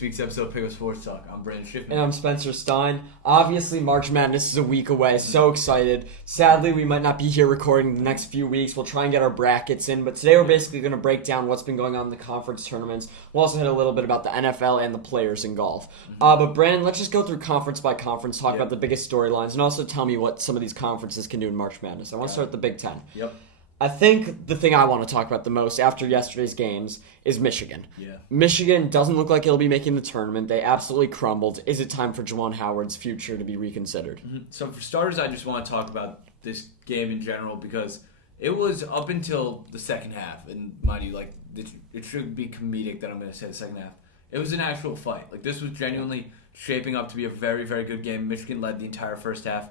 this week's episode of Pick Up Sports Talk. I'm Brandon Schiffman. And I'm Spencer Stein. Obviously, March Madness is a week away. So excited. Sadly, we might not be here recording the next few weeks. We'll try and get our brackets in. But today we're basically going to break down what's been going on in the conference tournaments. We'll also hit a little bit about the NFL and the players in golf. But Brandon, let's just go through conference by conference, talk about the biggest storylines, and also tell me what some of these conferences can do in March Madness. I want to start with the Big Ten. Yep. I think the thing I want to talk about the most after yesterday's games is Michigan. Yeah. Michigan doesn't look like it'll be making the tournament. They absolutely crumbled. Is it time for Juwan Howard's future to be reconsidered? So for starters, I just want to talk about this game in general because it was up until the second half, and mind you, like it should be comedic that I'm going to say the second half. It was an actual fight. Like this was genuinely shaping up to be a very, very good game. Michigan led the entire first half.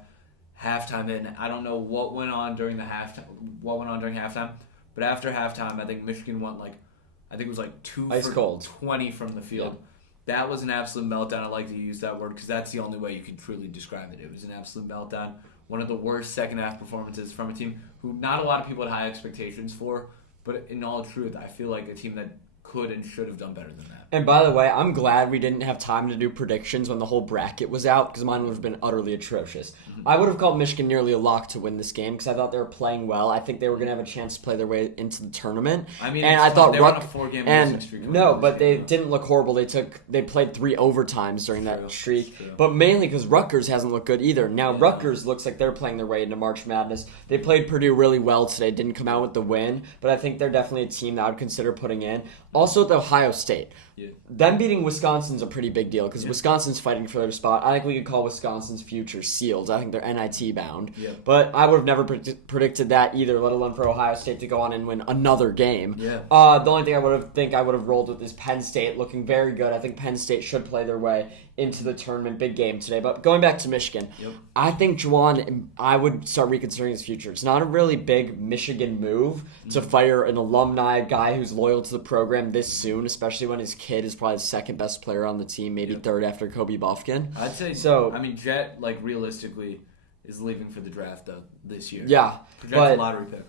Halftime in, I don't know what went on during halftime, but after halftime, I think Michigan went it was 2 Ice for cold. 20 from the field. Yeah. That was an absolute meltdown. I like to use that word because that's the only way you can truly describe it. It was an absolute meltdown. One of the worst second half performances from a team who not a lot of people had high expectations for, but in all truth, I feel like a team that could and should have done better than that. And by the way, I'm glad we didn't have time to do predictions when the whole bracket was out because mine would have been utterly atrocious. I would have called Michigan nearly a lock to win this game because I thought they were playing well. I think they were going to have a chance to play their way into the tournament. I mean, and I thought they were on a 4-game losing streak. No, but they didn't look horrible. They played 3 overtimes during that streak, but mainly because Rutgers hasn't looked good either. Now Rutgers looks like they're playing their way into March Madness. They played Purdue really well today. Didn't come out with the win, but I think they're definitely a team that I would consider putting in. Also, the Ohio State. Yeah. Them beating Wisconsin's a pretty big deal because Wisconsin's fighting for their spot. I think we could call Wisconsin's future sealed. I think they're NIT bound. Yeah. But I would have never predicted that either, let alone for Ohio State to go on and win another game. Yeah. The only thing I would have rolled with is Penn State looking very good. I think Penn State should play their way into the tournament. Big game today. But going back to Michigan, I think Juwan, I would start reconsidering his future. It's not a really big Michigan move to fire an alumni guy who's loyal to the program this soon, especially when his kid is probably the second best player on the team, maybe third after Kobe Buffkin. I'd say so. I mean, Jet, realistically, is leaving for the draft this year. Yeah, projected lottery pick.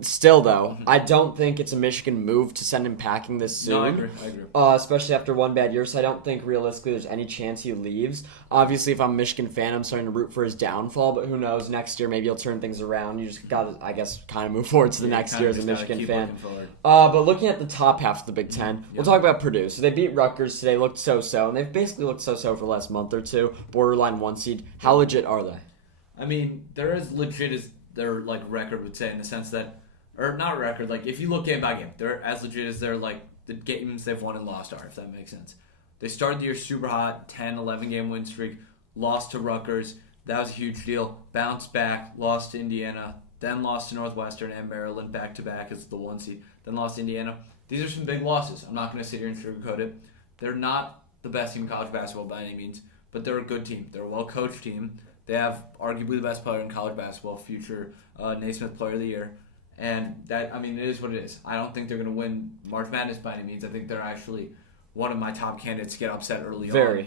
Still though, I don't think it's a Michigan move to send him packing this soon. No, I agree. Especially after one bad year, so I don't think realistically there's any chance he leaves. Obviously, if I'm a Michigan fan, I'm starting to root for his downfall, but who knows? Next year, maybe he'll turn things around. You just gotta, I guess, kind of move forward to the next year as a Michigan fan. But looking at the top half of the Big Ten, we'll talk about Purdue. So they beat Rutgers today, looked so-so, and they've basically looked so-so for the last month or two. Borderline 1 seed. How legit are they? I mean, they're as legit as their record would say in the sense that, or not record, if you look game by game, they're as legit as their the games they've won and lost are, if that makes sense. They started the year super hot, 10, 11 game win streak, lost to Rutgers. That was a huge deal. Bounced back, lost to Indiana, then lost to Northwestern and Maryland back to back as the 1 seed, then lost to Indiana. These are some big losses. I'm not going to sit here and sugarcoat it. They're not the best team in college basketball by any means, but they're a good team. They're a well-coached team. They have arguably the best player in college basketball, future Naismith Player of the Year. And that, I mean, it is what it is. I don't think they're going to win March Madness by any means. I think they're actually one of my top candidates to get upset early on.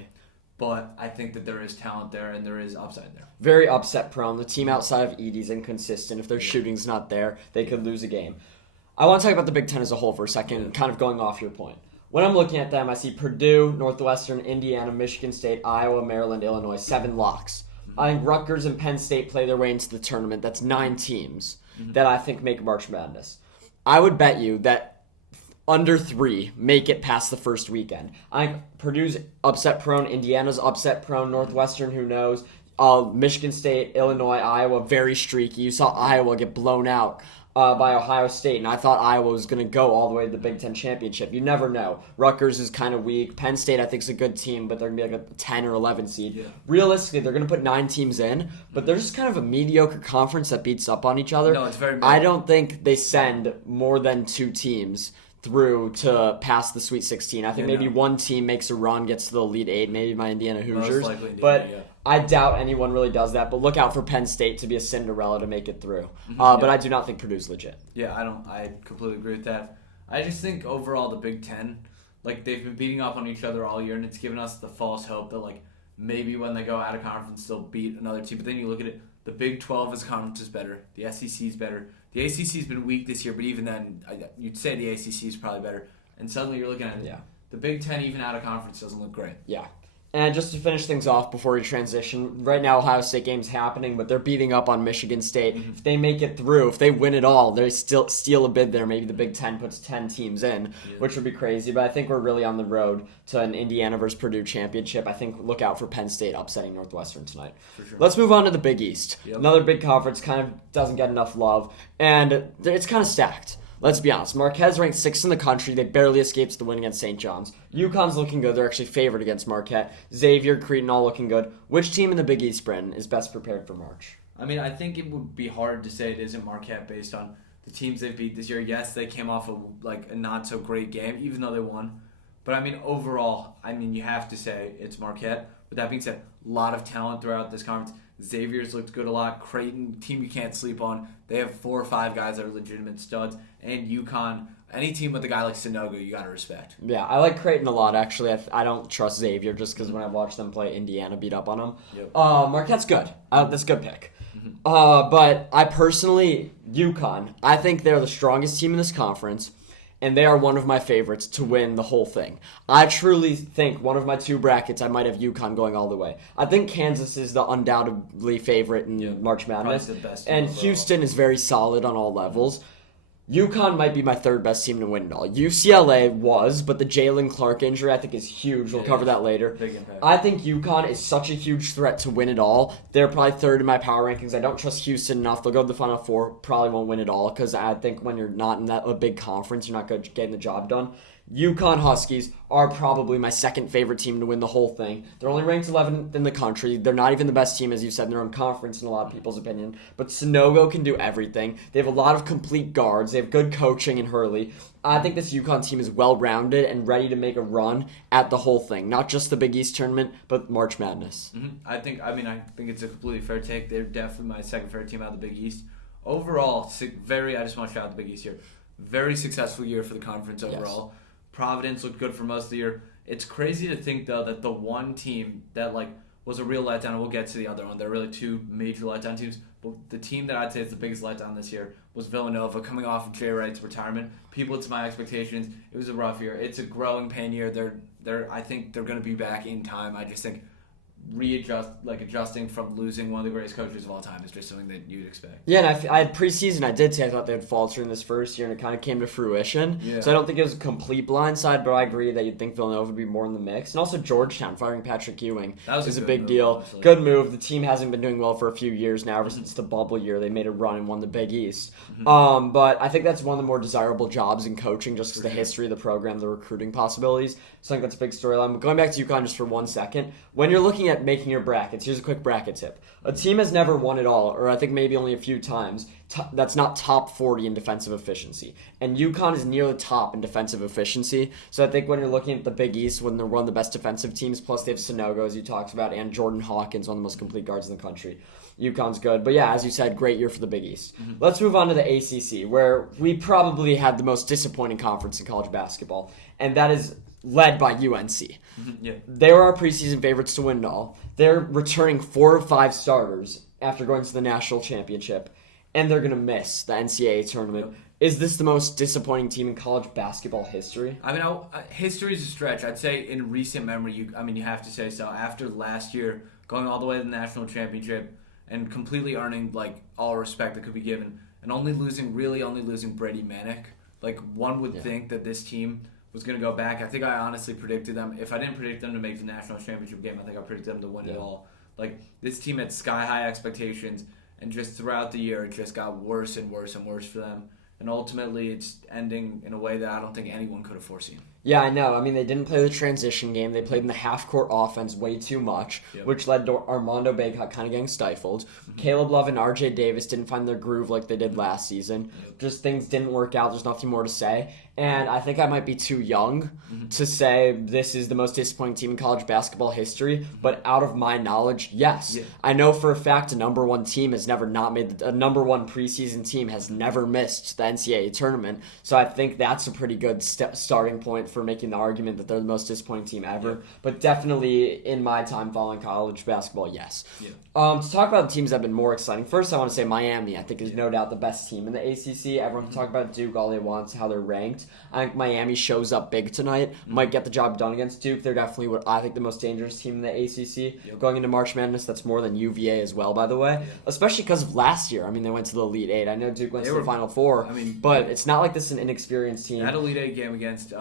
But I think that there is talent there and there is upside there. Very upset prone. The team outside of Edey's inconsistent. If their shooting's not there, they could lose a game. I want to talk about the Big Ten as a whole for a second, kind of going off your point. When I'm looking at them, I see Purdue, Northwestern, Indiana, Michigan State, Iowa, Maryland, Illinois, 7 locks. I think Rutgers and Penn State play their way into the tournament. That's 9 teams that I think make March Madness. I would bet you that under 3 make it past the first weekend. I think Purdue's upset prone, Indiana's upset prone, Northwestern, who knows? Michigan State, Illinois, Iowa, very streaky. You saw Iowa get blown out by Ohio State, and I thought Iowa was going to go all the way to the Big Ten Championship. You never know. Rutgers is kind of weak. Penn State, I think, is a good team, but they're going to be a 10 or 11 seed. Yeah. Realistically, they're going to put 9 teams in, but they're just kind of a mediocre conference that beats up on each other. No, it's very bad. I don't think they send more than 2 teams through to pass the Sweet 16. I think maybe one team makes a run, gets to the Elite 8, maybe my Indiana Hoosiers. I doubt anyone really does that, but look out for Penn State to be a Cinderella to make it through. But I do not think Purdue's legit. Yeah, I completely agree with that. I just think overall the Big Ten, they've been beating up on each other all year, and it's given us the false hope that maybe when they go out of conference they'll beat another team. But then you look at it, the Big 12 as a conference is better. The SEC is better. The ACC has been weak this year, but even then, you'd say the ACC is probably better. And suddenly you're looking at it. Yeah. the Big Ten, even out of conference, doesn't look great. Yeah. And just to finish things off before we transition, right now Ohio State game's happening, but they're beating up on Michigan State. If they make it through, if they win it all, they still steal a bid there. Maybe the Big Ten puts 10 teams in, which would be crazy. But I think we're really on the road to an Indiana versus Purdue championship. I think look out for Penn State upsetting Northwestern tonight. For sure. Let's move on to the Big East. Yep. Another big conference, kind of doesn't get enough love, and it's kind of stacked. Let's be honest. Marquette's ranked 6th in the country. They barely escaped the win against St. John's. UConn's looking good. They're actually favored against Marquette. Xavier, Creighton, all looking good. Which team in the Big East, Brennan, is best prepared for March? I mean, I think it would be hard to say it isn't Marquette based on the teams they've beat this year. Yes, they came off a not so great game, even though they won. But I mean, overall, you have to say it's Marquette. With that being said, a lot of talent throughout this conference. Xavier's looked good a lot. Creighton, team you can't sleep on. They have 4 or 5 guys that are legitimate studs. And UConn, any team with a guy like Sonogo, you got to respect. Yeah, I like Creighton a lot, actually. I don't trust Xavier just because when I watched them play, Indiana beat up on them. Yep. Marquette's good. That's a good pick. But I personally, UConn, I think they're the strongest team in this conference. And they are one of my favorites to win the whole thing. I truly think one of my 2 brackets, I might have UConn going all the way. I think Kansas is the undoubtedly favorite in March Madness. The best and overall. Houston is very solid on all levels. UConn might be my 3rd best team to win it all. UCLA was, but the Jalen Clark injury I think is huge. We'll cover that later. Big impact. I think UConn is such a huge threat to win it all. They're probably 3rd in my power rankings. I don't trust Houston enough. They'll go to the Final Four. Probably won't win it all because I think when you're not in a big conference, you're not good at getting the job done. UConn Huskies are probably my 2nd favorite team to win the whole thing. They're only ranked 11th in the country. They're not even the best team, as you said, in their own conference in a lot of people's opinion. But Sonogo can do everything. They have a lot of complete guards. They have good coaching in Hurley. I think this UConn team is well-rounded and ready to make a run at the whole thing. Not just the Big East tournament, but March Madness. Mm-hmm. I think it's a completely fair take. They're definitely my 2nd favorite team out of the Big East. Overall, I just want to shout out the Big East here. Very successful year for the conference overall. Yes. Providence looked good for most of the year. It's crazy to think, though, that the one team that was a real letdown, and we'll get to the other one. There are really 2 major letdown teams. But the team that I'd say is the biggest letdown this year was Villanova, coming off of Jay Wright's retirement. People, to my expectations, it was a rough year. It's a growing pain year. I think they're going to be back in time. I just think adjusting from losing one of the greatest coaches of all time is just something that you'd expect. Yeah, and I had preseason, I did say I thought they'd falter in this first year, and it kind of came to fruition. Yeah. So I don't think it was a complete blindside, but I agree that you'd think Villanova would be more in the mix. And also Georgetown firing Patrick Ewing is a big deal. Honestly. Good move. The team hasn't been doing well for a few years now, ever since the bubble year. They made a run and won the Big East. But I think that's one of the more desirable jobs in coaching, just because the history of the program, the recruiting possibilities. So I think that's a big storyline. But going back to UConn just for 1 second, when you're looking at making your brackets, here's a quick bracket tip. A team has never won it all, or I think maybe only a few times, that's not top 40 in defensive efficiency. And UConn is near the top in defensive efficiency. So I think when you're looking at the Big East, when they're one of the best defensive teams, plus they have Sonogo, as you talked about, and Jordan Hawkins, one of the most complete guards in the country. UConn's good. But yeah, as you said, great year for the Big East. Let's move on to the ACC, where we probably had the most disappointing conference in college basketball, and that is led by UNC. Yeah. They were our preseason favorites to win it all. They're returning 4 of 5 starters after going to the national championship, and they're going to miss the NCAA tournament. Yep. Is this the most disappointing team in college basketball history? History is a stretch. I'd say in recent memory, you have to say so. After last year, going all the way to the national championship and completely earning all respect that could be given, and only losing Brady Manick. One would think that this team was going to go back. I think I honestly predicted them. If I didn't predict them to make the national championship game, I think I predicted them to win it all. This team had sky-high expectations, and just throughout the year, it just got worse and worse and worse for them. And ultimately, it's ending in a way that I don't think anyone could have foreseen. Yeah, I know. They didn't play the transition game. They played in the half-court offense way too much, which led to Armando Bacot kind of getting stifled. Caleb Love and RJ Davis didn't find their groove like they did last season. Just things didn't work out. There's nothing more to say. And I think I might be too young to say this is the most disappointing team in college basketball history. But out of my knowledge, yes. Yeah. I know for a fact a number one team has never not made a number one preseason team has never missed the NCAA tournament. So I think that's a pretty good starting point for making the argument that they're the most disappointing team ever, but definitely in my time following college basketball, yes. Yeah. To talk about the teams that have been more exciting, first I want to say Miami, I think, is no doubt the best team in the ACC. Everyone can talk about Duke all they want, how they're ranked. I think Miami shows up big tonight, might get the job done against Duke. They're definitely what I think the most dangerous team in the ACC. Going into March Madness, that's more than UVA as well, by the way, especially because of last year. I mean, they went to the Elite Eight. I know Duke went to the Final Four, but it's not like this is an inexperienced team. That Elite Eight game against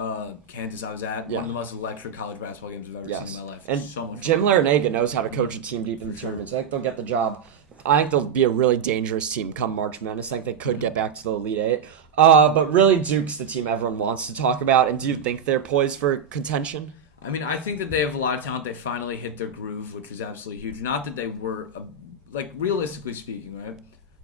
Kansas I was at, one of the most electric college basketball games I've ever seen in my life. And so much Jim Larinaga knows how to coach a team deep in the tournament, so I think they'll get the job. I think they'll be a really dangerous team come March Madness. I think they could get back to the Elite Eight. But really, Duke's the team everyone wants to talk about. And do you think they're poised for contention? I mean, I think that they have a lot of talent. They finally hit their groove, which was absolutely huge. Not that they were, realistically speaking, right?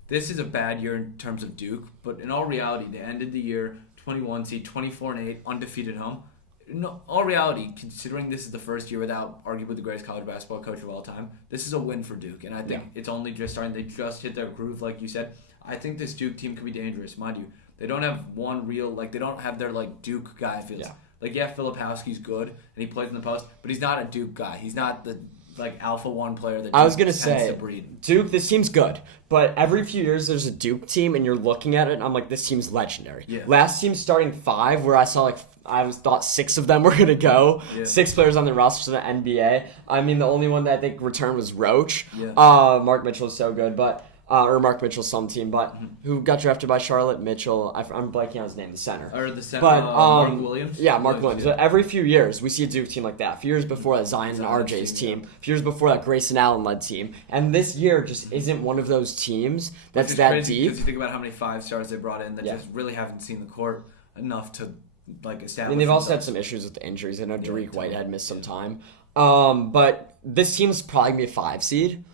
This is a bad year in terms of Duke, but in all reality, they ended the year 21 seed, 24-8, undefeated home. In all reality, considering this is the first year without arguably the greatest college basketball coach of all time, this is a win for Duke. And I think it's only just starting. They just hit their groove, like you said. I think this Duke team could be dangerous. Mind you, they don't have one real, they don't have their, Duke guy, it feels. Filipowski's good, and he plays in the post, but he's not a Duke guy. He's not the, alpha one player that Duke I was going to tends say, to breed. Duke, this team's good, but every few years there's a Duke team, and you're looking at it, and I'm like, this team's legendary. Yeah. Last team starting 5, where I saw, thought 6 of them were going to go. Yeah. 6 players on the roster to the NBA. I mean, the only one that I think returned was Roach. Yeah. Mark Mitchell is so good, but... or Mark Mitchell's some team, but who got drafted by Charlotte Mitchell. I'm blanking on his name, the center. Or the center, but, Mark Williams? Yeah, Mark Williams. But every few years, we see a Duke team like that. A few years before that, Zion and RJ's team. A few years before that, Grayson Allen-led team. And this year just isn't one of those teams that's that deep. Because you think about how many 5-stars they brought in that just really haven't seen the court enough to, establish. And they've also had some issues with the injuries. I know Dariq Whitehead missed some time. But this team's probably going to be a 5 seed.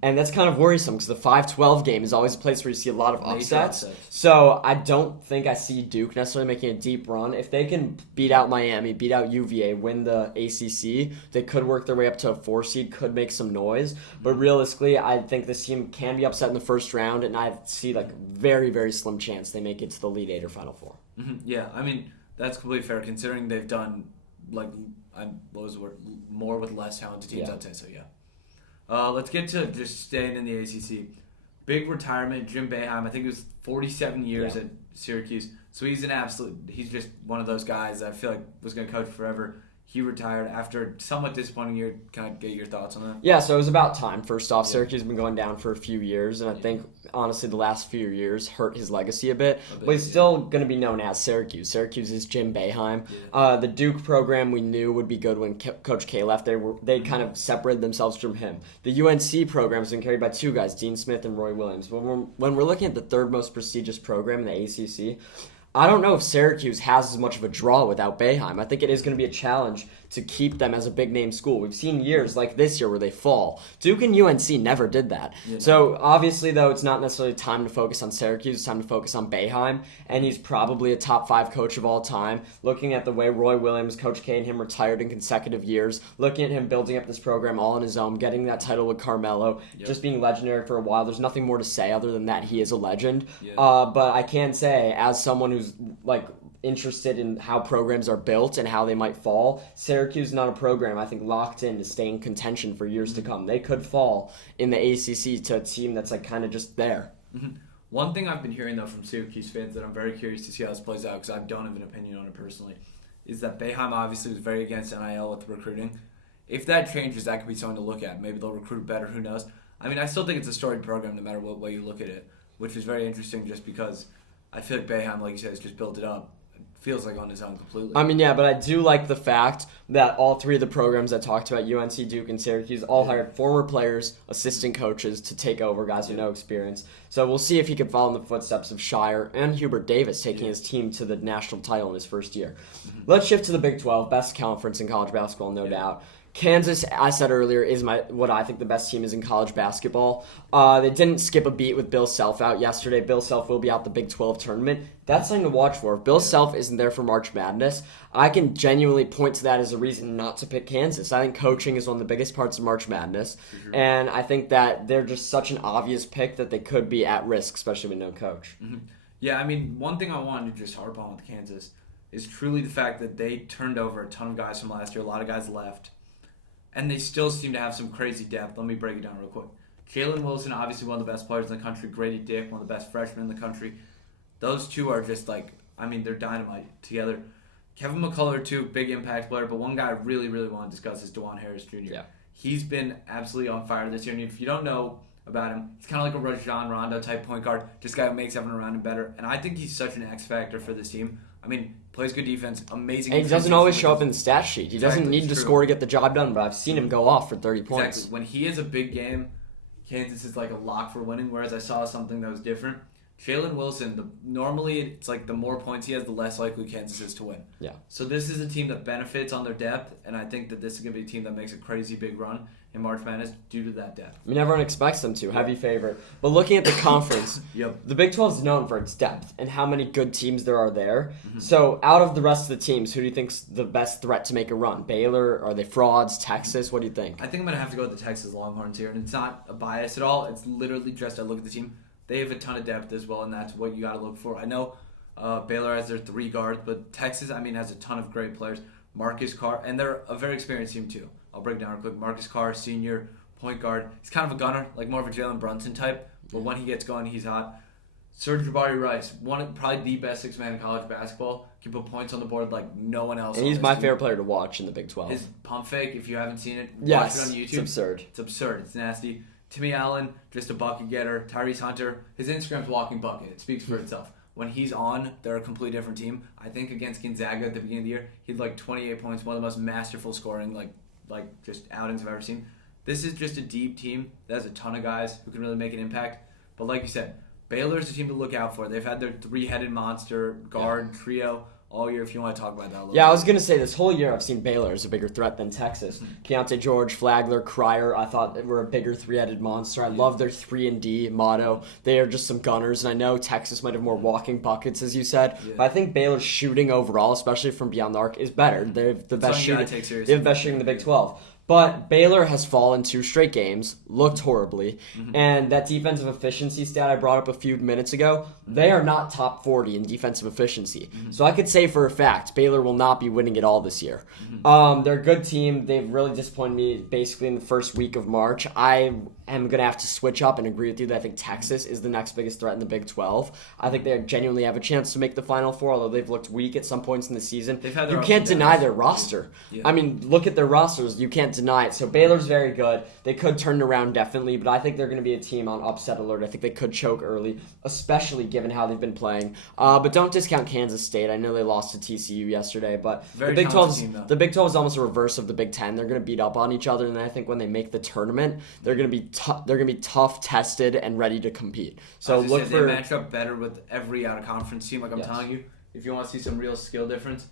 And that's kind of worrisome because the 5-12 game is always a place where you see a lot of upsets. So I don't think I see Duke necessarily making a deep run. If they can beat out Miami, beat out UVA, win the ACC, they could work their way up to a 4 seed, could make some noise. But realistically, I think this team can be upset in the first round, and I see very, very slim chance they make it to the Elite Eight or Final Four. Yeah, I mean, that's completely fair considering they've done, more with less talented teams, I'd say, so yeah. Let's get to just staying in the ACC. Big retirement, Jim Boeheim. I think it was 47 years at Syracuse. So he's he's just one of those guys that I feel like was going to coach forever. He retired after a somewhat disappointing year. Can I get your thoughts on that? Yeah, so it was about time. First off, Syracuse has been going down for a few years, and I think, honestly, the last few years hurt his legacy a bit. But he's still going to be known as Syracuse. Syracuse is Jim Boeheim. The Duke program we knew would be good when Coach K left. They kind of separated themselves from him. The UNC program has been carried by 2 guys, Dean Smith and Roy Williams. When we're looking at the 3rd most prestigious program in the ACC, I don't know if Syracuse has as much of a draw without Boeheim. I think it is going to be a challenge to keep them as a big-name school. We've seen years like this year where they fall. Duke and UNC never did that. Yeah. So, obviously, though, it's not necessarily time to focus on Syracuse. It's time to focus on Boeheim, and he's probably a top 5 coach of all time. Looking at the way Roy Williams, Coach K, and him retired in consecutive years, looking at him building up this program all on his own, getting that title with Carmelo, just being legendary for a while. There's nothing more to say other than that he is a legend. Yeah. But I can say, as someone who's, interested in how programs are built and how they might fall, Syracuse is not a program I think locked in to stay in contention for years to come. They could fall in the ACC to a team that's kind of just there. One thing I've been hearing though from Syracuse fans that I'm very curious to see how this plays out because I don't have an opinion on it personally is that Boeheim obviously was very against NIL with recruiting. If that changes, that could be something to look at. Maybe they'll recruit better, who knows. I mean, I still think it's a storied program no matter what way you look at it, which is very interesting just because I feel like Boeheim, like you said, has just built it up. Feels like on his own completely. I mean, yeah, but I do like the fact that all 3 of the programs I talked about, UNC, Duke, and Syracuse, all hired former players, assistant coaches to take over, guys with no experience. So we'll see if he can follow in the footsteps of Shire and Hubert Davis, taking his team to the national title in his first year. Let's shift to the Big 12, best conference in college basketball, no doubt. Kansas, I said earlier, is what I think the best team is in college basketball. They didn't skip a beat with Bill Self out yesterday. Bill Self will be out the Big 12 tournament. That's something to watch for. If Bill Self isn't there for March Madness, I can genuinely point to that as a reason not to pick Kansas. I think coaching is one of the biggest parts of March Madness, and I think that they're just such an obvious pick that they could be at risk, especially with no coach. Yeah, I mean, one thing I wanted to just harp on with Kansas, is truly the fact that they turned over a ton of guys from last year. A lot of guys left. And they still seem to have some crazy depth. Let me break it down real quick. Jalen Wilson, obviously one of the best players in the country. Grady Dick, one of the best freshmen in the country. Those two are just they're dynamite together. Kevin McCullough, too, big impact player. But one guy I really, really want to discuss is DeJuan Harris Jr. Yeah. He's been absolutely on fire this year. And if you don't know about him, he's kind of like a Rajon Rondo type point guard. Just guy who makes everyone around him better. And I think he's such an X factor for this team. Plays good defense, amazing. And he doesn't always show up in the stat sheet. He doesn't need to true. score to get the job done, but I've seen him go off for 30 points. Exactly. When he is a big game, Kansas is like a lock for winning, whereas I saw something that was different. Jalen Wilson, normally it's like the more points he has, the less likely Kansas is to win. Yeah. So this is a team that benefits on their depth, and I think that this is going to be a team that makes a crazy big run in March Madness due to that depth. I mean, everyone expects them to. Heavy favorite. But looking at the conference, the Big 12 is known for its depth and how many good teams there are there. Mm-hmm. So out of the rest of the teams, who do you think's the best threat to make a run? Baylor? Are they frauds? Texas? What do you think? I think I'm going to have to go with the Texas Longhorns here, and it's not a bias at all. It's literally just I look at the team. They have a ton of depth as well, and that's what you got to look for. I know Baylor has their 3 guards, but Texas, has a ton of great players. Marcus Carr, and they're a very experienced team too. I'll break it down real quick. Marcus Carr, senior point guard. He's kind of a gunner, like more of a Jalen Brunson type, but when he gets going, he's hot. Serge Jabari Rice, probably the best 6-man in college basketball, can put points on the board like no one else. And he's my favorite player to watch in the Big 12. His pump fake, if you haven't seen it, watch it on YouTube. It's absurd. It's absurd. It's nasty. Timmy Allen, just a bucket getter. Tyrese Hunter, his Instagram's walking bucket. It speaks for itself. When he's on, they're a completely different team. I think against Gonzaga at the beginning of the year, he had 28 points, one of the most masterful scoring just outings I've ever seen. This is just a deep team that has a ton of guys who can really make an impact. But like you said, Baylor's a team to look out for. They've had their 3-headed monster guard trio all year, if you want to talk about that a little bit. I was going to say, this whole year I've seen Baylor as a bigger threat than Texas. Keontae George, Flagler, Cryer, I thought they were a bigger 3-headed monster. I love their 3-and-D motto. They are just some gunners, and I know Texas might have more walking buckets, as you said, but I think Baylor's shooting overall, especially from beyond the arc, is better. They have the best shooting. They have the best shooting in the Big 12. But Baylor has fallen 2 straight games, looked horribly, and that defensive efficiency stat I brought up a few minutes ago, they are not top 40 in defensive efficiency. So I could say for a fact, Baylor will not be winning it all this year. They're a good team. They've really disappointed me basically in the first week of March. I am going to have to switch up and agree with you that I think Texas is the next biggest threat in the Big 12. I think they genuinely have a chance to make the Final Four, although they've looked weak at some points in the season. You can't deny their roster. Yeah. Look at their rosters. You can't deny it. So Baylor's very good. They could turn it around definitely, but I think they're going to be a team on upset alert. I think they could choke early, especially given how they've been playing. But don't discount Kansas State. I know they lost to TCU yesterday, but the Big 12 is almost a reverse of the Big 10. They're going to beat up on each other, and I think when they make the tournament, they're going to be tough, tested, and ready to compete. So they match up better with every out-of-conference team. I'm telling you, if you want to see some real skill difference,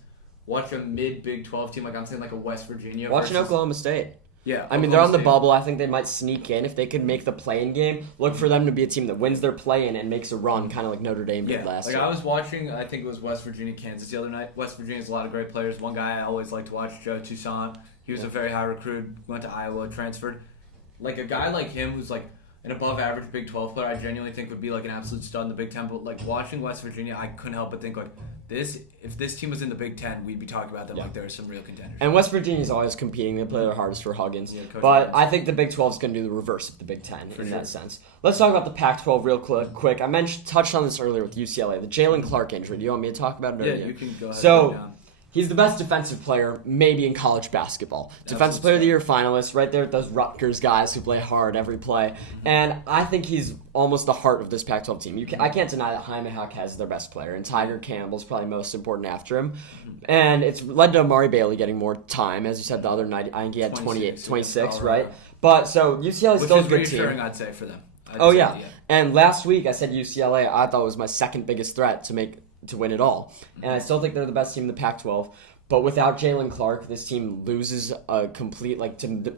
watch a mid-Big 12 team. I'm saying like a West Virginia. Watch an Oklahoma State. Yeah, they're on the bubble. I think they might sneak in. If they could make the play-in game, look for them to be a team that wins their play-in and makes a run, kind of like Notre Dame did last year. I was watching, I think it was West Virginia, Kansas the other night. West Virginia has a lot of great players. One guy I always like to watch, Joe Toussaint. He was a very high recruit, went to Iowa, transferred. A guy like him who's an above-average Big 12 player, I genuinely think would be an absolute stud in the Big 10. But watching West Virginia, I couldn't help but think if this team was in the Big 10, we'd be talking about them like there are some real contenders. And West Virginia's always competing. They play their hardest for Huggins. But I think the Big 12 is going to do the reverse of the Big 10 that sense. Let's talk about the Pac-12 real quick. I touched on this earlier with UCLA, the Jalen Clark injury. Do you want me to talk about it? Yeah, you can go ahead. He's the best defensive player, maybe in college basketball. Defensive Player of the Year finalist, right there with those Rutgers guys who play hard every play. And I think he's almost the heart of this Pac-12 team. I can't deny that Jaime Jaquez is their best player, and Tiger Campbell's probably most important after him. And it's led to Amari Bailey getting more time. As you said the other night, I think he had 26, right? But so UCLA is still a good team. Reassuring, I'd say, for them. And last week I said UCLA I thought was my second biggest threat to win it all. And I still think they're the best team in the Pac-12. But without Jalen Clark, this team loses a complete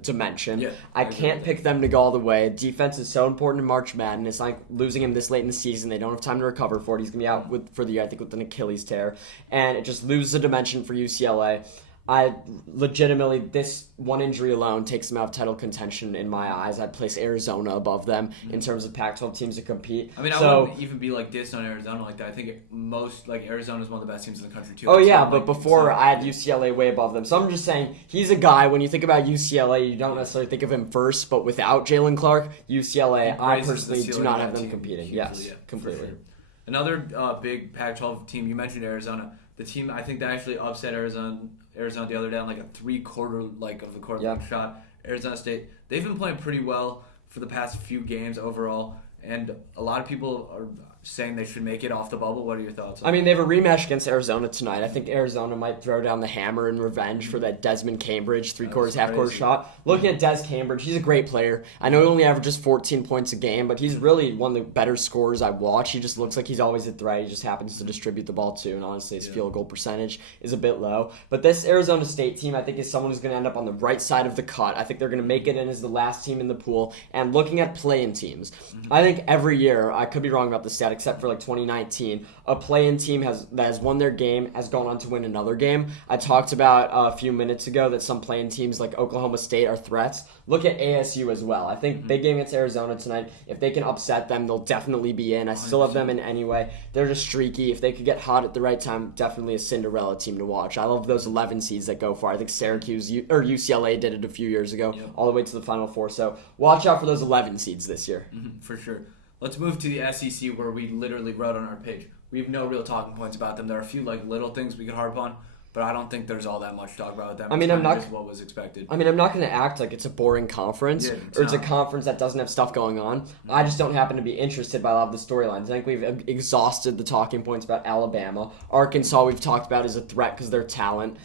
dimension. Yeah, I can't pick them to go all the way. Defense is so important in March Madness. Losing him this late in the season, they don't have time to recover for it. He's going to be out for the year, I think, with an Achilles tear. And it just loses a dimension for UCLA. I legitimately, this one injury alone takes them out of title contention in my eyes. I'd place Arizona above them in terms of Pac-12 teams to compete. I mean, I wouldn't even be like dissed on Arizona like that. I think Arizona is one of the best teams in the country too. Oh yeah, but before I had UCLA way above them. So I'm just saying, he's a guy, when you think about UCLA, you don't necessarily think of him first, but without Jalen Clark, UCLA, I personally do not have them competing. Yes, completely. Sure. Another big Pac-12 team, you mentioned Arizona. The team, I think, that actually upset Arizona the other day on like a three-quarter of the court shot. Arizona State, they've been playing pretty well for the past few games overall, and a lot of people are saying they should make it off the bubble. What are your thoughts? I mean, they have a rematch against Arizona tonight. I think Arizona might throw down the hammer in revenge for that Desmond Cambridge three-quarters, half-court shot. Looking at Des Cambridge, he's a great player. I know he only averages 14 points a game, but he's really one of the better scorers I watch. He just looks like he's always a threat. He just happens to distribute the ball too, and honestly, his field goal percentage is a bit low. But this Arizona State team, I think, is someone who's going to end up on the right side of the cut. I think they're going to make it in as the last team in the pool. And looking at play-in teams, I think every year, I could be wrong about the stat, except for like 2019, a play-in team that has won their game has gone on to win another game. I talked about a few minutes ago that some play-in teams like Oklahoma State are threats. Look at ASU as well. I think big game against Arizona tonight. If they can upset them, they'll definitely be in. I still have them in anyway. They're just streaky. If they could get hot at the right time, definitely a Cinderella team to watch. I love those 11 seeds that go far. I think Syracuse or UCLA did it a few years ago, all the way to the Final Four. So watch out for those 11 seeds this year. For sure. Let's move to the SEC, where we literally wrote on our page. We have no real talking points about them. There are a few little things we could harp on, but I don't think there's all that much to talk about with them. I mean, I'm not just what was expected. I mean, I'm not going to act like it's a boring conference or it's a conference that doesn't have stuff going on. I just don't happen to be interested by a lot of the storylines. I think we've exhausted the talking points about Alabama. Arkansas, we've talked about as a threat because they're talent.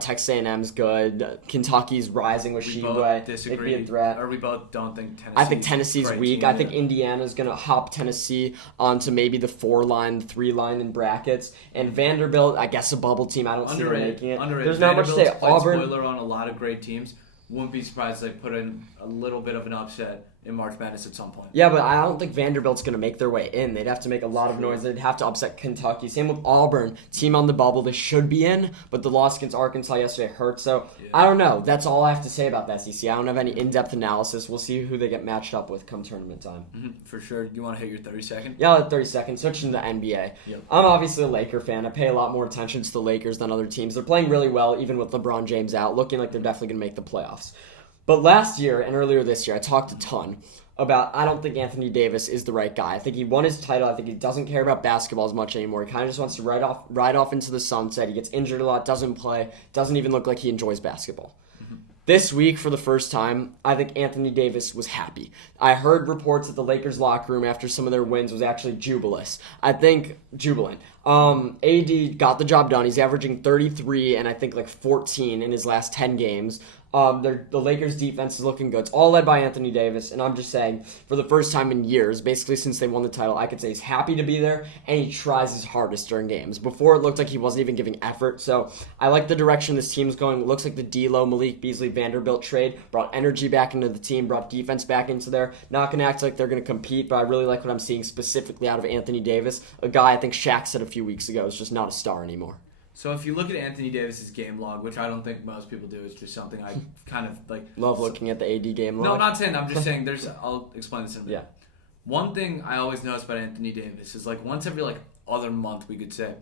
Texas A&M's good. Kentucky's rising with Sheboy. It could be a threat. Or we both don't think Tennessee. I think Tennessee's weak. I think Indiana's going to hop Tennessee onto maybe the 4-line, 3-line in brackets. And Vanderbilt, I guess, a bubble team. I don't see them making it. There's not much to say. Auburn, spoiler on a lot of great teams. Wouldn't be surprised if they put in a little bit of an upset in March Madness at some point. Yeah, but I don't think Vanderbilt's going to make their way in. They'd have to make a lot of noise. They'd have to upset Kentucky. Same with Auburn. Team on the bubble. They should be in, but the loss against Arkansas yesterday hurt. So, I don't know. That's all I have to say about the SEC. I don't have any in-depth analysis. We'll see who they get matched up with come tournament time. For sure. You want to hit your 30 second? Yeah, 30 seconds. Switching to the NBA. Yep. I'm obviously a Laker fan. I pay a lot more attention to the Lakers than other teams. They're playing really well, even with LeBron James out, looking like they're definitely going to make the playoffs. But last year and earlier this year, I talked a ton about I don't think Anthony Davis is the right guy. I think he won his title. I think he doesn't care about basketball as much anymore. He kind of just wants to ride off into the sunset. He gets injured a lot, doesn't play, doesn't even look like he enjoys basketball. This week, for the first time, I think Anthony Davis was happy. I heard reports that the Lakers locker room after some of their wins was actually jubilant. AD got the job done. He's averaging 33 and I think like 14 in his last 10 games. The Lakers' defense is looking good. It's all led by Anthony Davis, and I'm just saying, for the first time in years, basically since they won the title, I could say he's happy to be there, and he tries his hardest during games. Before, it looked like he wasn't even giving effort, so I like the direction this team's going. It looks like the D'Lo, Malik Beasley, Vanderbilt trade brought energy back into the team, brought defense back into there. Not going to act like they're going to compete, but I really like what I'm seeing specifically out of Anthony Davis, a guy I think Shaq said a few weeks ago is just not a star anymore. So if you look at Anthony Davis's game log, which I don't think most people do, it's just something I kind of like. Love looking at the AD game log. No, I'm not saying that. I'm just saying I'll explain this in a bit. Yeah. One thing I always notice about Anthony Davis is like once every other month, we could say,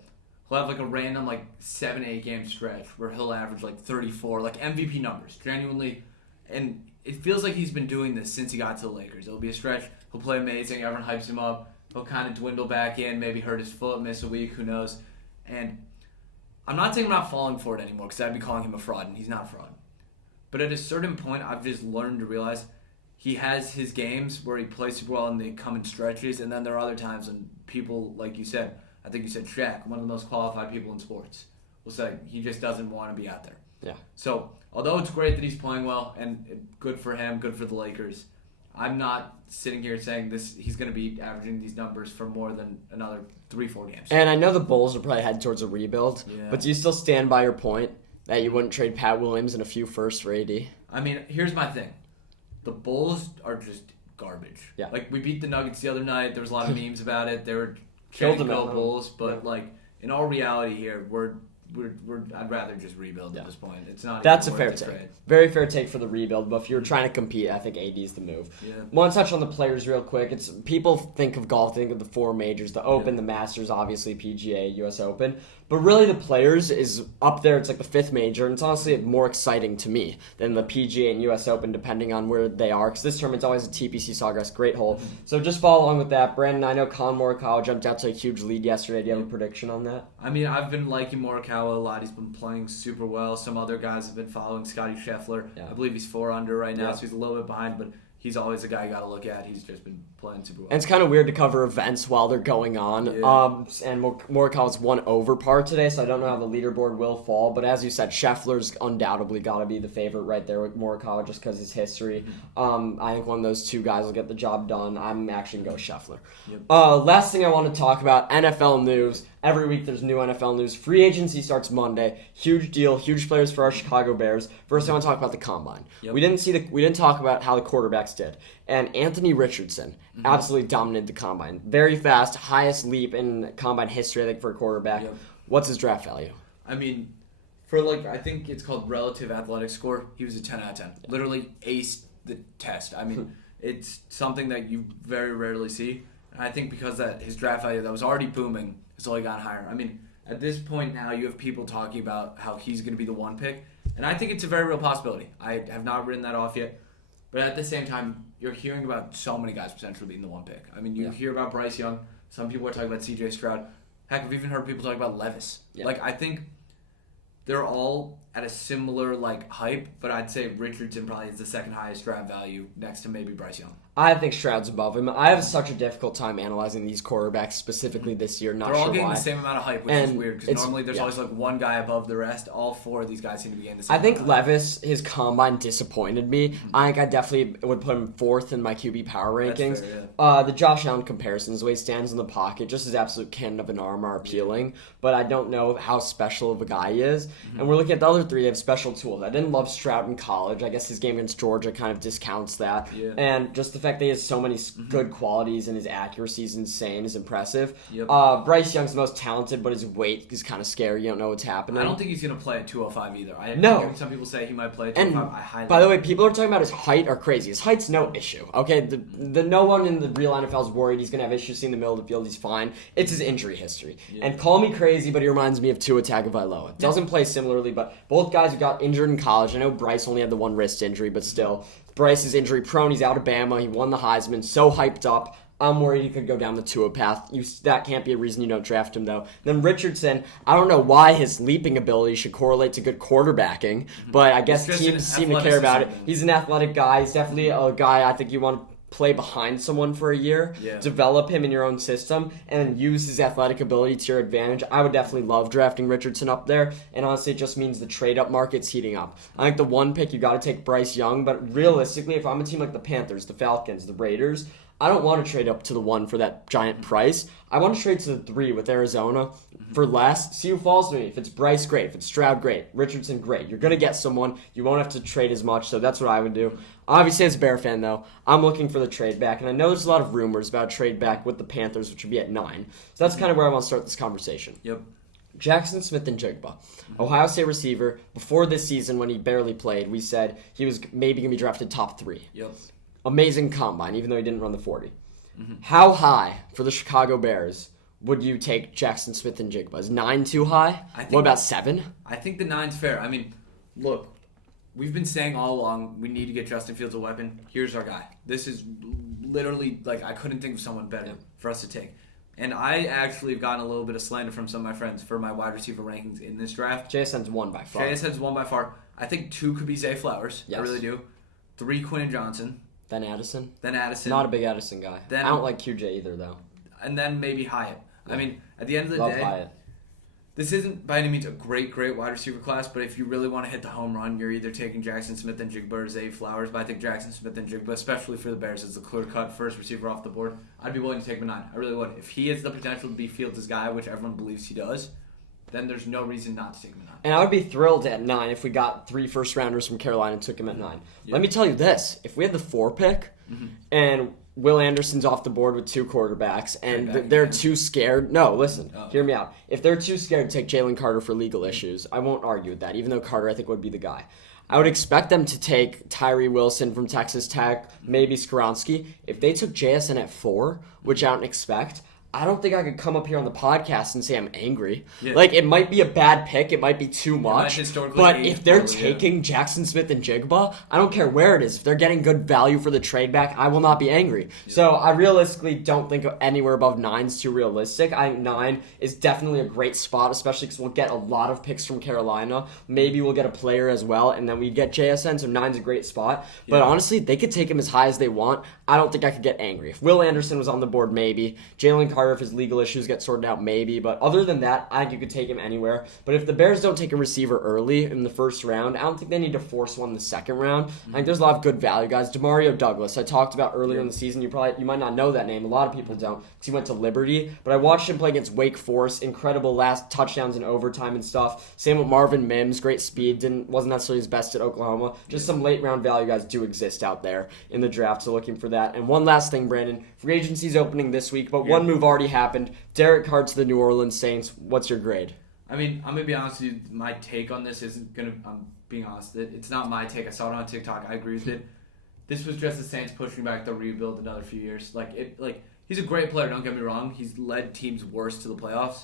he'll have a random 7-8 game stretch where he'll average 34, MVP numbers, genuinely. And it feels like he's been doing this since he got to the Lakers. It'll be a stretch. He'll play amazing. Everyone hypes him up. He'll kind of dwindle back in, maybe hurt his foot, miss a week, who knows. And I'm not saying I'm not falling for it anymore because I'd be calling him a fraud, and he's not a fraud. But at a certain point, I've just learned to realize he has his games where he plays super well and they come in stretches, and then there are other times when people, like you said, I think you said Shaq, one of the most qualified people in sports, will say he just doesn't want to be out there. Yeah. So, although it's great that he's playing well, and good for him, good for the Lakers, I'm not sitting here saying he's going to be averaging these numbers for more than another 3-4 games. And I know the Bulls are probably heading towards a rebuild, but do you still stand by your point that you wouldn't trade Pat Williams and a few firsts for AD? I mean, here's my thing. The Bulls are just garbage. Yeah. We beat the Nuggets the other night. There was a lot of memes about it. They were Killed chanting them go Bulls, but in all reality here, we're I'd rather just rebuild at this point. It's not. That's a even fair worth the take. trade. Very fair take for the rebuild, but if you're trying to compete, I think AD is the move. Yeah. Want to touch on the players real quick. It's people think of golf, think of the four majors, the Open, the Masters, obviously PGA, US Open. But really the players is up there. It's like the fifth major, and it's honestly more exciting to me than the PGA and US Open, depending on where they are, because this tournament's always a TPC Sawgrass, great hole. So just follow along with that. Brandon, I know Colin Morikawa jumped out to a huge lead yesterday. Do you have a prediction on that? I mean, I've been liking Morikawa a lot. He's been playing super well. Some other guys have been following. Scotty Scheffler, I believe he's 4 under right now, so he's a little bit behind, but he's always a guy you got to look at. He's just been playing super well. And it's kind of weird to cover events while they're going on. Yeah. And Morikawa's 1 over par today, so I don't know how the leaderboard will fall. But as you said, Scheffler's undoubtedly got to be the favorite right there with Morikawa just because his history. I think one of those two guys will get the job done. I'm actually going to go Scheffler. Yep. Last thing I want to talk about, NFL news. Every week there's new NFL news. Free agency starts Monday. Huge deal, huge players for our Chicago Bears. First I want to talk about the Combine. Yep. We didn't talk about how the quarterbacks did. And Anthony Richardson absolutely dominated the Combine. Very fast, highest leap in Combine history, I think, for a quarterback. Yep. What's his draft value? I mean, for I think it's called relative athletic score, he was a 10 out of 10. Literally aced the test. I mean, it's something that you very rarely see. And I think because that his draft value that was already booming has only gone higher. I mean, at this point now, you have people talking about how he's going to be the 1 pick. And I think it's a very real possibility. I have not written that off yet. But at the same time, you're hearing about so many guys potentially being the 1 pick. I mean, you hear about Bryce Young. Some people are talking about C.J. Stroud. Heck, I've even heard people talk about Levis. Yeah. I think they're all at a similar, hype. But I'd say Richardson probably is the second highest draft value next to maybe Bryce Young. I think Stroud's above him. I have such a difficult time analyzing these quarterbacks specifically this year. Not They're all sure getting why. the same amount of hype, which is weird because normally there's always one guy above the rest. All 4 of these guys seem to be getting the same. I think amount of hype. Levis, his Combine disappointed me. I think I definitely would put him 4th in my QB power rankings. That's fair, The Josh Allen comparisons, the way he stands in the pocket, just his absolute cannon of an arm are appealing, but I don't know how special of a guy he is. And we're looking at the other 3, they have special tools. I didn't love Stroud in college. I guess his game against Georgia kind of discounts that. Yeah. And just the fact that he has so many good qualities and his accuracy is insane, is impressive. Yep. Bryce Young's the most talented, but his weight is kind of scary. You don't know what's happening. I don't think he's going to play at 205 either. No. Some people say he might play at And 205. I highly by the way, people are talking about his height are crazy. His height's no issue. Okay, the no one in the real NFL is worried he's gonna have issues in the middle of the field. He's fine. It's his injury history. Yeah. And call me crazy, but he reminds me of Tua Tagovailoa. Doesn't play similarly, but both guys who got injured in college. I know Bryce only had the 1 wrist injury, but still, Bryce is injury prone. He's out of Bama. He won the Heisman. So hyped up. I'm worried he could go down the Tua path. That can't be a reason you don't draft him, though. Then Richardson, I don't know why his leaping ability should correlate to good quarterbacking, but I guess It's just teams an seem to care about it. athleticism. He's an athletic guy. He's definitely a guy I think you want to play behind someone for a year, develop him in your own system, and use his athletic ability to your advantage. I would definitely love drafting Richardson up there, and honestly, it just means the trade-up market's heating up. I think the 1 pick, you got to take Bryce Young, but realistically, if I'm a team like the Panthers, the Falcons, the Raiders, I don't want to trade up to the 1 for that giant price. I want to trade to the 3 with Arizona for less. See who falls to me. If it's Bryce, great. If it's Stroud, great. Richardson, great. You're going to get someone. You won't have to trade as much, so that's what I would do. Obviously, as a Bear fan, though, I'm looking for the trade back, and I know there's a lot of rumors about a trade back with the Panthers, which would be at 9. So that's kind of where I want to start this conversation. Yep. Jackson Smith and Jigba, Ohio State receiver. Before this season, when he barely played, we said he was maybe going to be drafted top 3. Yep. Amazing combine, even though he didn't run the 40. How high for the Chicago Bears would you take Jackson Smith and Jigba? Is 9 too high? What about 7? I think the 9's fair. I mean, look, we've been saying all along we need to get Justin Fields a weapon. Here's our guy. This is literally, I couldn't think of someone better for us to take. And I actually have gotten a little bit of slander from some of my friends for my wide receiver rankings in this draft. JSN's 1 by far. JSN's 1 by far. I think 2 could be Zay Flowers. Yes. I really do. 3, Quentin Johnson. Then Addison. Then Addison. Not a big Addison guy. Then- I don't like QJ either, though. And then maybe Hyatt. I mean, at the end of the Love day, Hyatt. this isn't by any means a great wide receiver class, but if you really want to hit the home run, you're either taking Jackson Smith and Jigba or Zay Flowers. But I think Jackson Smith and Jigba, especially for the Bears, is the clear-cut first receiver off the board. I'd be willing to take him at 9. I really would. If he has the potential to be Fields' guy, which everyone believes he does, then there's no reason not to take him at 9. And I would be thrilled at 9 if we got 3 first-rounders from Carolina and took him at 9. Let me tell you this. If we had the 4 pick and Will Anderson's off the board with 2 quarterbacks, and back they're again. too scared. No, listen, Oh. hear me out. If they're too scared to take Jalen Carter for legal issues, I won't argue with that, even though Carter, I think, would be the guy. I would expect them to take Tyree Wilson from Texas Tech, maybe Skoronski. If they took JSN at 4, which I don't expect, I don't think I could come up here on the podcast and say I'm angry. Yeah. Like, it might be a bad pick. It might be too much. historically But age if they're probably, yeah. taking Jackson Smith and Jigba, I don't care where it is. If they're getting good value for the trade back, I will not be angry. So I realistically don't think anywhere above 9 is too realistic. I think 9 is definitely a great spot, especially because we'll get a lot of picks from Carolina. Maybe we'll get a player as well, and then we get JSN, so 9's a great spot. But honestly, they could take him as high as they want. I don't think I could get angry. If Will Anderson was on the board, maybe. Jalen Carter, if his legal issues get sorted out, maybe. But other than that, I think you could take him anywhere. But if the Bears don't take a receiver early in the first round, I don't think they need to force one in the second round. I think there's a lot of good value, guys. Demario Douglas, I talked about earlier in the season. You might not know that name. A lot of people don't because he went to Liberty. But I watched him play against Wake Forest. Incredible last touchdowns in overtime and stuff. Same with Marvin Mims. Great speed. Wasn't necessarily his best at Oklahoma. Just some late round value guys do exist out there in the draft. So looking for that. And one last thing, Brandon. Free agency's opening this week, but one move already happened. Derek Carr to the New Orleans Saints. What's your grade? I mean, I'm going to be honest with you. My take on this isn't going to, I'm being honest, it's not my take. I saw it on TikTok. I agree with it. This was just the Saints pushing back the rebuild another few years. He's a great player, don't get me wrong. He's led teams worse to the playoffs.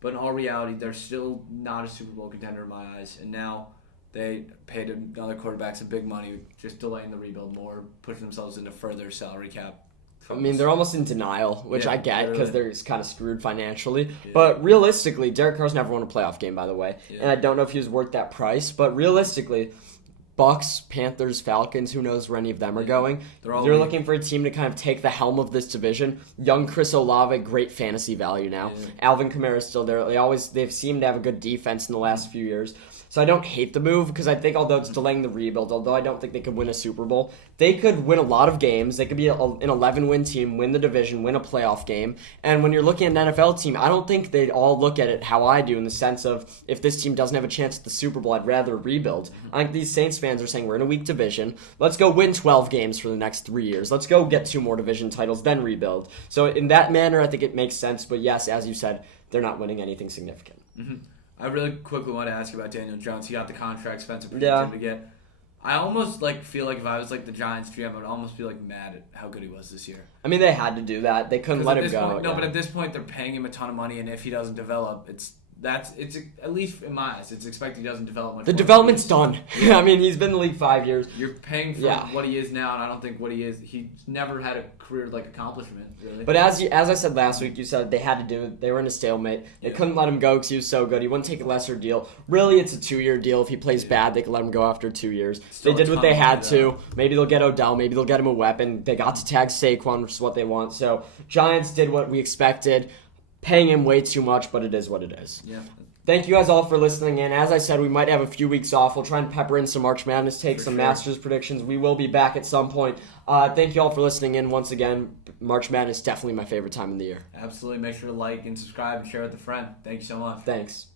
But in all reality, they're still not a Super Bowl contender in my eyes. And now they paid another quarterback some big money, just delaying the rebuild more, pushing themselves into further salary cap. I mean, they're almost in denial, which Yeah, I get because literally. they're kind of screwed financially. Yeah. But realistically, Derek Carr's never won a playoff game, by the way. Yeah. And I don't know if he was worth that price. But realistically, Bucks, Panthers, Falcons, who knows where any of them are going. They're all They're weak. looking for a team to kind of take the helm of this division. Young Chris Olave, great fantasy value now. Yeah. Alvin Kamara's still there. They've seemed to have a good defense in the last few years. So I don't hate the move because I think although it's delaying the rebuild, although I don't think they could win a Super Bowl, they could win a lot of games. They could be an 11-win team, win the division, win a playoff game. And when you're looking at an NFL team, I don't think they'd all look at it how I do in the sense of if this team doesn't have a chance at the Super Bowl, I'd rather rebuild. I think these Saints fans are saying we're in a weak division. Let's go win 12 games for the next 3 years. Let's go get 2 more division titles, then rebuild. So in that manner, I think it makes sense. But yes, as you said, they're not winning anything significant. Mm-hmm. I really quickly want to ask you about Daniel Jones. He got the contract Spencer predicted Yeah. him to get. I almost feel like if I was the Giants GM, I would almost be mad at how good he was this year. I mean, they had to do that. They couldn't let him go. But at this point, they're paying him a ton of money, and if he doesn't develop, it's at least in my eyes, it's expected he doesn't develop much. The more. development's done. I mean, he's been in the league 5 years. You're paying for what he is now, and I don't think what he is. He's never had a career accomplishment, really. But as I said last week, you said they had to do it. They were in a stalemate. They couldn't let him go because he was so good. He wouldn't take a lesser deal. Really, it's a 2-year deal. If he plays bad, they could let him go after 2 years. Still They did a what ton they of had money, to. though. Maybe they'll get Odell. Maybe they'll get him a weapon. They got to tag Saquon, which is what they want. So Giants did what we expected. Paying him way too much, but it is what it is. Yeah. Thank you guys all for listening in. As I said, we might have a few weeks off. We'll try and pepper in some March Madness takes, For some sure. Masters predictions. We will be back at some point. Thank you all for listening in once again. March Madness is definitely my favorite time of the year. Absolutely. Make sure to like and subscribe and share with a friend. Thank you so much. Thanks.